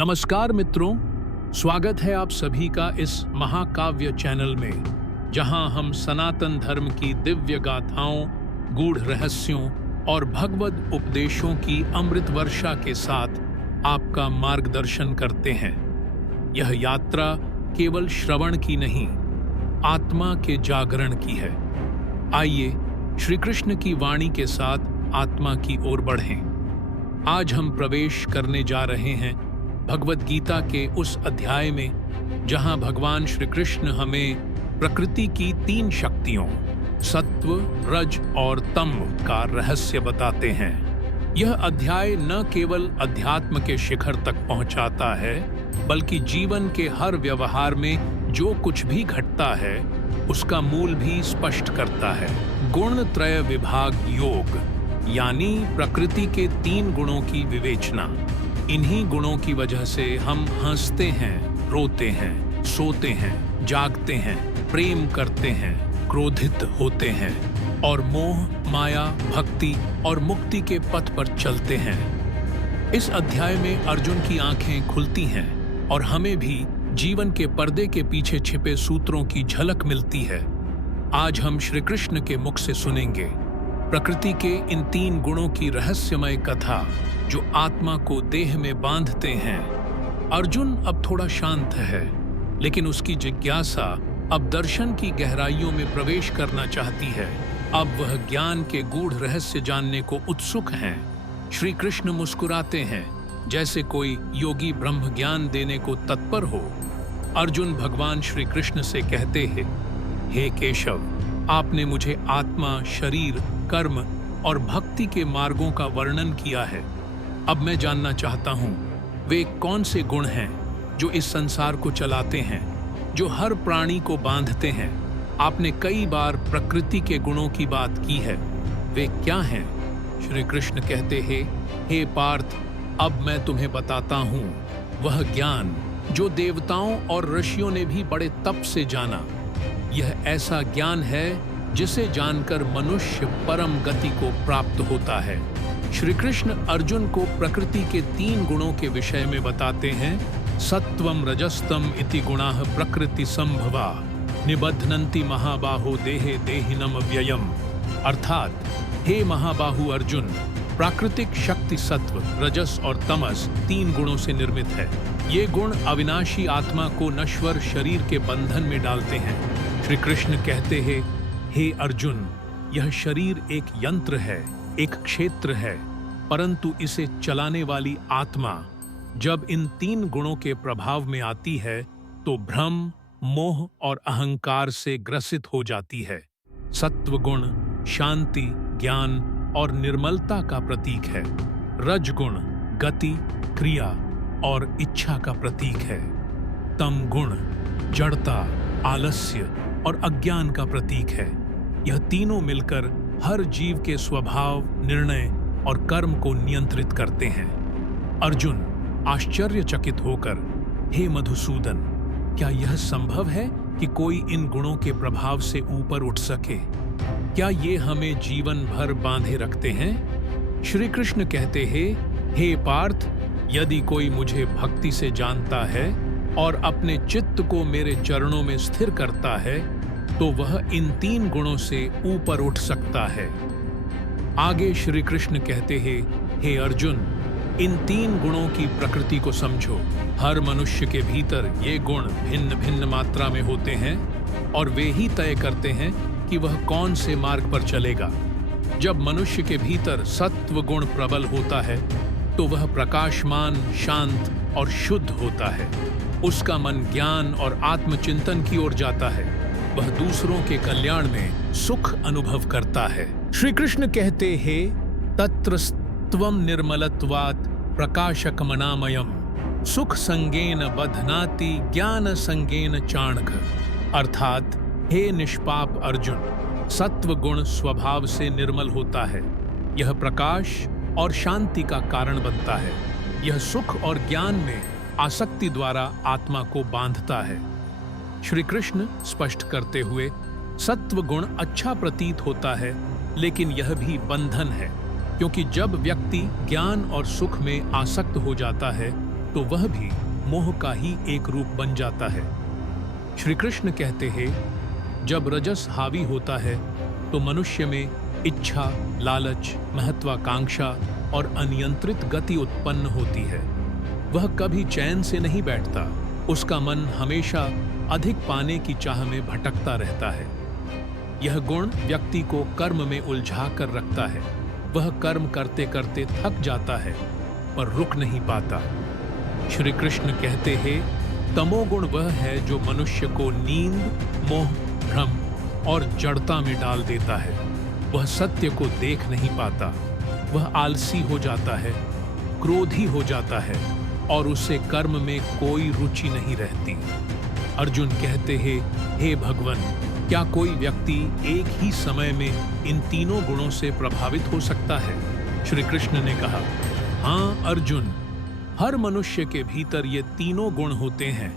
नमस्कार मित्रों, स्वागत है आप सभी का इस महाकाव्य चैनल में, जहां हम सनातन धर्म की दिव्य गाथाओं, गूढ़ रहस्यों और भगवद उपदेशों की अमृत वर्षा के साथ आपका मार्गदर्शन करते हैं। यह यात्रा केवल श्रवण की नहीं, आत्मा के जागरण की है। आइए श्री कृष्ण की वाणी के साथ आत्मा की ओर बढ़ें। आज हम प्रवेश करने जा रहे हैं भगवद गीता के उस अध्याय में जहां भगवान श्री कृष्ण हमें प्रकृति की तीन शक्तियों सत्व, रज और तम का रहस्य बताते हैं। यह अध्याय न केवल अध्यात्म के शिखर तक पहुंचाता है, बल्कि जीवन के हर व्यवहार में जो कुछ भी घटता है उसका मूल भी स्पष्ट करता है। गुण त्रय विभाग योग, यानी प्रकृति के तीन गुणों की विवेचना। इन्हीं गुणों की वजह से हम हंसते हैं, रोते हैं, सोते हैं, जागते हैं, प्रेम करते हैं, क्रोधित होते हैं और मोह, माया, भक्ति और मुक्ति के पथ पर चलते हैं। इस अध्याय में अर्जुन की आंखें खुलती हैं और हमें भी जीवन के पर्दे के पीछे छिपे सूत्रों की झलक मिलती है। आज हम श्री कृष्ण के मुख से सुनेंगे प्रकृति के इन तीन गुणों की रहस्यमय कथा जो आत्मा को देह में बांधते हैं। अर्जुन अब थोड़ा शांत है, लेकिन उसकी जिज्ञासा अब दर्शन की गहराइयों में प्रवेश करना चाहती है। अब वह ज्ञान के गूढ़ रहस्य जानने को उत्सुक हैं। श्री कृष्ण मुस्कुराते हैं, जैसे कोई योगी ब्रह्म ज्ञान देने को तत्पर हो। अर्जुन भगवान श्री कृष्ण से कहते हैं, हे केशव, आपने मुझे आत्मा, शरीर, कर्म और भक्ति के मार्गों का वर्णन किया है। अब मैं जानना चाहता हूँ, वे कौन से गुण हैं जो इस संसार को चलाते हैं, जो हर प्राणी को बांधते हैं। आपने कई बार प्रकृति के गुणों की बात की है, वे क्या हैं? श्री कृष्ण कहते हैं, हे पार्थ, अब मैं तुम्हें बताता हूँ वह ज्ञान जो देवताओं और ऋषियों ने भी बड़े तप से जाना। यह ऐसा ज्ञान है जिसे जानकर मनुष्य परम गति को प्राप्त होता है। श्री कृष्ण अर्जुन को प्रकृति के तीन गुणों के विषय में बताते हैं। सत्वम रजस्तम इति गुणाः प्रकृति संभवा निबध्नन्ति महाबाहो देहे देहिनम व्ययम। अर्थात, हे महाबाहु अर्जुन, प्राकृतिक शक्ति सत्व, रजस और तमस तीन गुणों से निर्मित है। ये गुण अविनाशी आत्मा को नश्वर शरीर के बंधन में डालते हैं। श्री कृष्ण कहते हैं, हे अर्जुन, यह शरीर एक यंत्र है, एक क्षेत्र है, परंतु इसे चलाने वाली आत्मा जब इन तीन गुणों के प्रभाव में आती है तो भ्रम, मोह और अहंकार से ग्रसित हो जाती है। सत्व गुण शांति, ज्ञान और निर्मलता का प्रतीक है। रज गुण गति, क्रिया और इच्छा का प्रतीक है। तम गुण जड़ता, आलस्य और अज्ञान का प्रतीक है। यह तीनों मिलकर हर जीव के स्वभाव, निर्णय और कर्म को नियंत्रित करते हैं। अर्जुन आश्चर्यचकित होकर, हे मधुसूदन, क्या यह संभव है कि कोई इन गुणों के प्रभाव से ऊपर उठ सके? क्या ये हमें जीवन भर बांधे रखते हैं? श्री कृष्ण कहते हैं, हे पार्थ, यदि कोई मुझे भक्ति से जानता है और अपने चित्त को मेरे चरणों में स्थिर करता है तो वह इन तीन गुणों से ऊपर उठ सकता है। आगे श्री कृष्ण कहते हैं, हे अर्जुन, इन तीन गुणों की प्रकृति को समझो। हर मनुष्य के भीतर ये गुण भिन्न भिन्न मात्रा में होते हैं और वे ही तय करते हैं कि वह कौन से मार्ग पर चलेगा। जब मनुष्य के भीतर सत्व गुण प्रबल होता है तो वह प्रकाशमान, शांत और शुद्ध होता है। उसका मन ज्ञान और आत्मचिंतन की ओर जाता है। वह दूसरों के कल्याण में सुख अनुभव करता है। श्री कृष्ण कहते हैं, तत्र त्वं निर्मलत्वात् प्रकाशकमनामयम् सुख संगेन बध्नाति ज्ञान संगेन चाणक्य। अर्थात, हे निष्पाप अर्जुन, सत्व गुण स्वभाव से निर्मल होता है। यह प्रकाश और शांति का कारण बनता है। यह सुख और ज्ञान में आसक्ति द्वारा आत्मा को बांधता है। श्री कृष्ण स्पष्ट करते हुए, सत्व गुण अच्छा प्रतीत होता है, लेकिन यह भी बंधन है, क्योंकि जब व्यक्ति ज्ञान और सुख में आसक्त हो जाता है तो वह भी मोह का ही एक रूप बन जाता है। श्री कृष्ण कहते हैं, जब रजस हावी होता है तो मनुष्य में इच्छा, लालच, महत्वाकांक्षा और अनियंत्रित गति उत्पन्न होती है। वह कभी चैन से नहीं बैठता, उसका मन हमेशा अधिक पाने की चाह में भटकता रहता है। यह गुण व्यक्ति को कर्म में उलझा कर रखता है। वह कर्म करते करते थक जाता है पर रुक नहीं पाता। श्री कृष्ण कहते हैं, तमोगुण वह है जो मनुष्य को नींद, मोह, भ्रम और जड़ता में डाल देता है। वह सत्य को देख नहीं पाता, वह आलसी हो जाता है, क्रोधी हो जाता है और उसे कर्म में कोई रुचि नहीं रहती। अर्जुन कहते हैं, हे भगवान, क्या कोई व्यक्ति एक ही समय में इन तीनों गुणों से प्रभावित हो सकता है? श्री कृष्ण ने कहा, हाँ अर्जुन, हर मनुष्य के भीतर ये तीनों गुण होते हैं।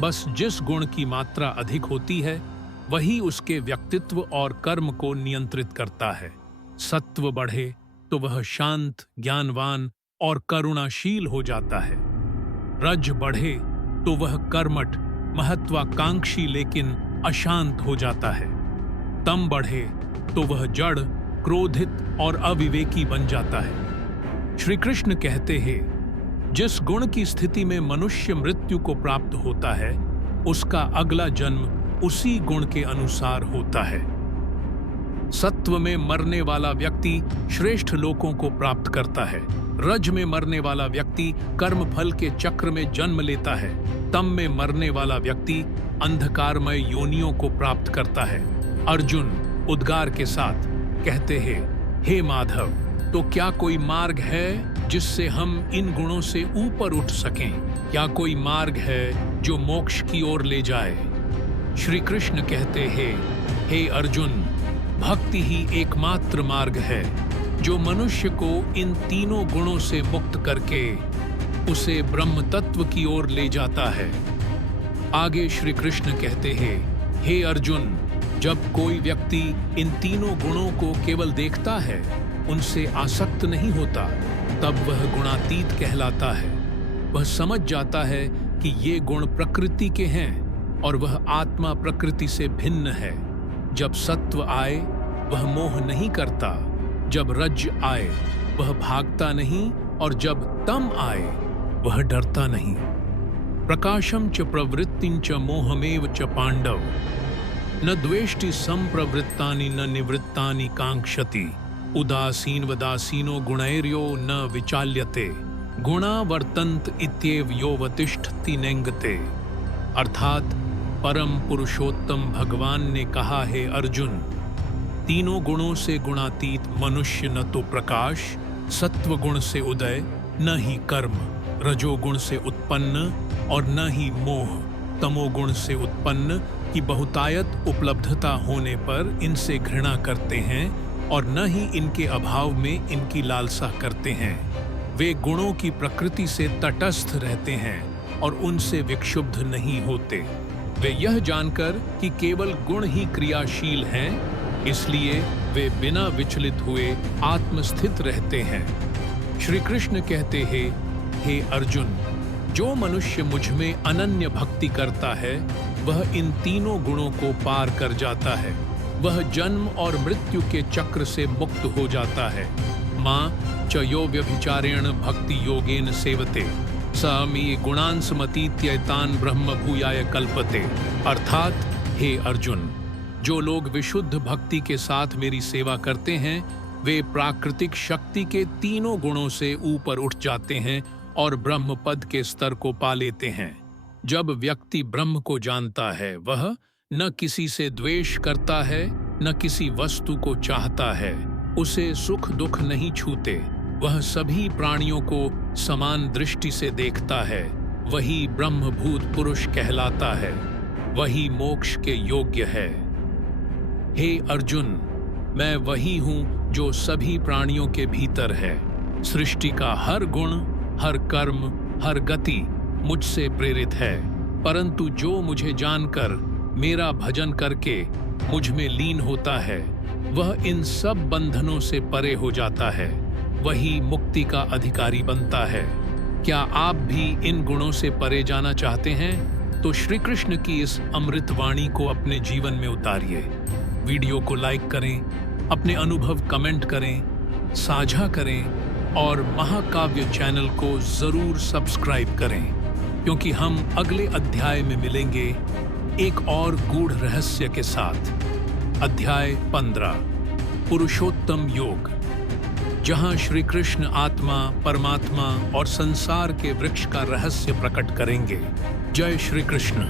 बस जिस गुण की मात्रा अधिक होती है वही उसके व्यक्तित्व और कर्म को नियंत्रित करता है। सत्व बढ़े तो वह शांत, ज्ञानवान और करुणाशील हो जाता है। रज बढ़े तो वह कर्मठ, महत्वाकांक्षी लेकिन अशांत हो जाता है। तम बढ़े तो वह जड़, क्रोधित और अविवेकी बन जाता है। श्री कृष्ण कहते हैं, जिस गुण की स्थिति में मनुष्य मृत्यु को प्राप्त होता है उसका अगला जन्म उसी गुण के अनुसार होता है। सत्व में मरने वाला व्यक्ति श्रेष्ठ लोकों को प्राप्त करता है। रज में मरने वाला व्यक्ति कर्म फल के चक्र में जन्म लेता है। तम में मरने वाला व्यक्ति अंधकारमय योनियों को प्राप्त करता है। अर्जुन उद्गार के साथ कहते हैं, हे माधव, तो क्या कोई मार्ग है जिससे हम इन गुणों से ऊपर उठ सकें? क्या कोई मार्ग है जो मोक्ष की ओर ले जाए? श्री कृष्ण कहते हैं, हे अर्जुन, भक्ति ही एकमात्र मार्ग है जो मनुष्य को इन तीनों गुणों से मुक्त करके उसे ब्रह्म तत्व की ओर ले जाता है। आगे श्री कृष्ण कहते हैं, हे अर्जुन, जब कोई व्यक्ति इन तीनों गुणों को केवल देखता है, उनसे आसक्त नहीं होता, तब वह गुणातीत कहलाता है। वह समझ जाता है कि ये गुण प्रकृति के हैं और वह आत्मा प्रकृति से भिन्न है। जब सत्व आए वह मोह नहीं करता, जब रज आए वह भागता नहीं और जब तम आए वह डरता नहीं। प्रकाशम च प्रवृत्तिं च मोहमेव च पांडव, न द्वेष्टि संप्रवृत्तानि न निवृत्तानि कांक्षति, उदासीनवदासीनो गुणैर्यो न विचाल्यते, गुणा वर्तन्त इत्येव यो वतिष्ठति नेंगते। अर्थात परम पुरुषोत्तम भगवान ने कहा है, अर्जुन, तीनों गुणों से गुणातीत मनुष्य न तो प्रकाश, सत्व गुण से उदय, न ही कर्म, रजोगुण से उत्पन्न और न ही मोह, तमोगुण से उत्पन्न की बहुतायत उपलब्धता होने पर इनसे घृणा करते हैं और न ही इनके अभाव में इनकी लालसा करते हैं। वे गुणों की प्रकृति से तटस्थ रहते हैं और उनसे विक्षुब्ध नहीं होते। वे यह जानकर कि केवल गुण ही क्रियाशील हैं, इसलिए वे बिना विचलित हुए आत्मस्थित रहते हैं। श्री कृष्ण कहते हैं, हे अर्जुन, जो मनुष्य मुझ में अनन्य भक्ति करता है वह इन तीनों गुणों को पार कर जाता है। वह जन्म और मृत्यु के चक्र से मुक्त हो जाता है। मां च यो व्यभिचारेण भक्ति योगेन सेवते स मे गुणांसमतीत्यैतान् ब्रह्म भूयाय कल्पते। अर्थात हे अर्जुन, जो लोग विशुद्ध भक्ति के साथ मेरी सेवा करते हैं वे प्राकृतिक शक्ति के तीनों गुणों से ऊपर उठ जाते हैं और ब्रह्म पद के स्तर को पा लेते हैं। जब व्यक्ति ब्रह्म को जानता है वह न किसी से द्वेष करता है न किसी वस्तु को चाहता है, उसे सुख दुख नहीं छूते, वह सभी प्राणियों को समान दृष्टि से देखता है, वही ब्रह्मभूत पुरुष कहलाता है, वही मोक्ष के योग्य है। हे अर्जुन, मैं वही हूँ जो सभी प्राणियों के भीतर है। सृष्टि का हर गुण, हर कर्म, हर गति मुझसे प्रेरित है, परंतु जो मुझे जानकर मेरा भजन करके मुझ में लीन होता है वह इन सब बंधनों से परे हो जाता है, वही मुक्ति का अधिकारी बनता है। क्या आप भी इन गुणों से परे जाना चाहते हैं? तो श्री कृष्ण की इस अमृत वाणी को अपने जीवन में उतारिए। वीडियो को लाइक करें, अपने अनुभव कमेंट करें, साझा करें और महाकाव्य चैनल को जरूर सब्सक्राइब करें, क्योंकि हम अगले अध्याय में मिलेंगे एक और गूढ़ रहस्य के साथ। अध्याय 15, पुरुषोत्तम योग, जहां श्री कृष्ण आत्मा, परमात्मा और संसार के वृक्ष का रहस्य प्रकट करेंगे। जय श्री कृष्ण।